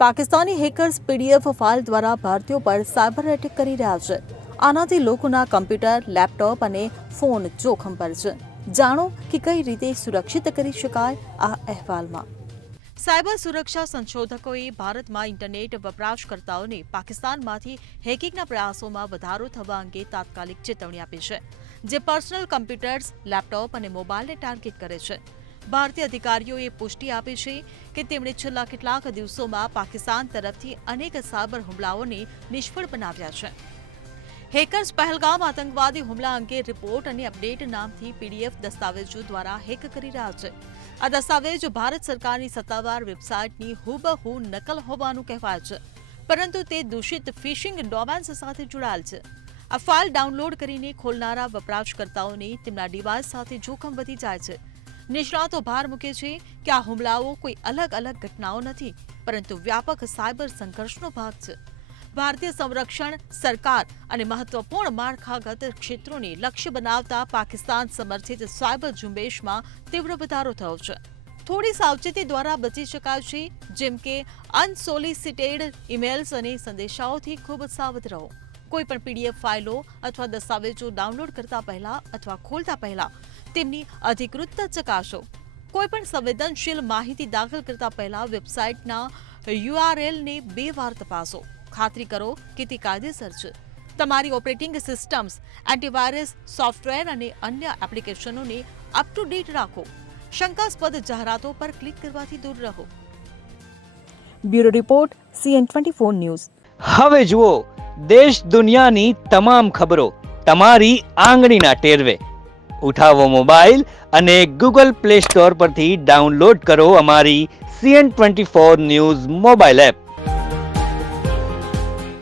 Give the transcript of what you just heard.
Pakistani hackers PDF file દ્વારા ભારતીયો પર સાયબર એટેક કરી રહ્યા છે। આનાથી લોકોના કમ્પ્યુટર, લેપટોપ અને ફોન જોખમ પર છે। જાણો કે કઈ રીતે સુરક્ષિત કરી શકાય આ અહેવાલમાં। સાયબર સુરક્ષા સંશોધકોએ ભારતમાં ઇન્ટરનેટ વપરાશકર્તાઓને પાકિસ્તાનમાંથી હેકિંગના પ્રયાસોમાં વધારો થવા અંગે તાત્કાલિક ચેતવણી આપી છે, જે પર્સનલ કમ્પ્યુટર્સ, લેપટોપ અને મોબાઈલને ટાર્ગેટ કરે છે। ભારતીય અધિકારીઓએ પુષ્ટિ આપી છે કે તેમણે છેલ્લા કેટલાક દિવસોમાં પાકિસ્તાન તરફથી અનેક સાયબર હુમલાઓને નિષ્ફળ બનાવ્યા છે। હેકર્સ પહેલગામ આતંકવાદી હુમલા અંગે રિપોર્ટ અને અપડેટ નામથી પીડીએફ દસ્તાવેજો દ્વારા હેક કરી રહ્યા છે। આ દસ્તાવેજ ભારત સરકારની સત્તાવાર વેબસાઇટની હુબહુ નકલ હોવાનું કહેવાય છે, પરંતુ તે દૂષિત ફિશિંગ ડોમેન્સ સાથે જોડાયેલ છે। આ ફાઇલ ડાઉનલોડ કરીને ખોલનારા વપરાશકર્તાઓને તેમના ડિવાઇસ સાથે જોખમ વધી જાય છે। નિષ્ણાતો ભાર મૂકે છે કે આ હુમલાઓ કોઈ અલગ અલગ ઘટનાઓ નથી, પરંતુ વ્યાપક સાયબર સંઘર્ષનો ભાગ છે। ભારતીય સંરક્ષણ, સરકાર અને મહત્વપૂર્ણ માળખાગત ક્ષેત્રોને લક્ષ્ય બનાવતા પાકિસ્તાન સમર્થિત સાયબર ઝુંબેશમાં તીવ્ર વધારો થયો છે। થોડી સાવચેતી દ્વારા બચી શકાય છે, જેમ કે અનસોલિસિટેડ ઇમેલ્સ અને સંદેશાઓથી ખૂબ સાવધ રહો। કોઈપણ પીડીએફ ફાઇલો અથવા દસ્તાવેજો ડાઉનલોડ કરતા પહેલા અથવા ખોલતા પહેલા તેમની અધિકૃતતા ચકાસો। કોઈપણ સંવેદનશીલ માહિતી દાખલ કરતા પહેલા વેબસાઇટના યુઆરએલને 2 વાર તપાસો। ખાતરી કરો કે તે કાયદેસર છે। તમારી ઓપરેટિંગ સિસ્ટમ્સ, એન્ટીવાયરસ સોફ્ટવેર અને અન્ય એપ્લિકેશનોને અપ ટુ ડેટ રાખો। શંકાસ્પદ જાહેરાતો પર ક્લિક કરવાથી દૂર રહો। Bureau report, CN24 news. હવે જુઓ દેશ દુનિયાની તમામ ખબરો તમારી આંગળીના ટેરવે। ઉઠાવો મોબાઈલ અને ગૂગલ પ્લે સ્ટોર પરથી ડાઉનલોડ કરો અમારી CN24 ન્યૂઝ મોબાઈલ એપ।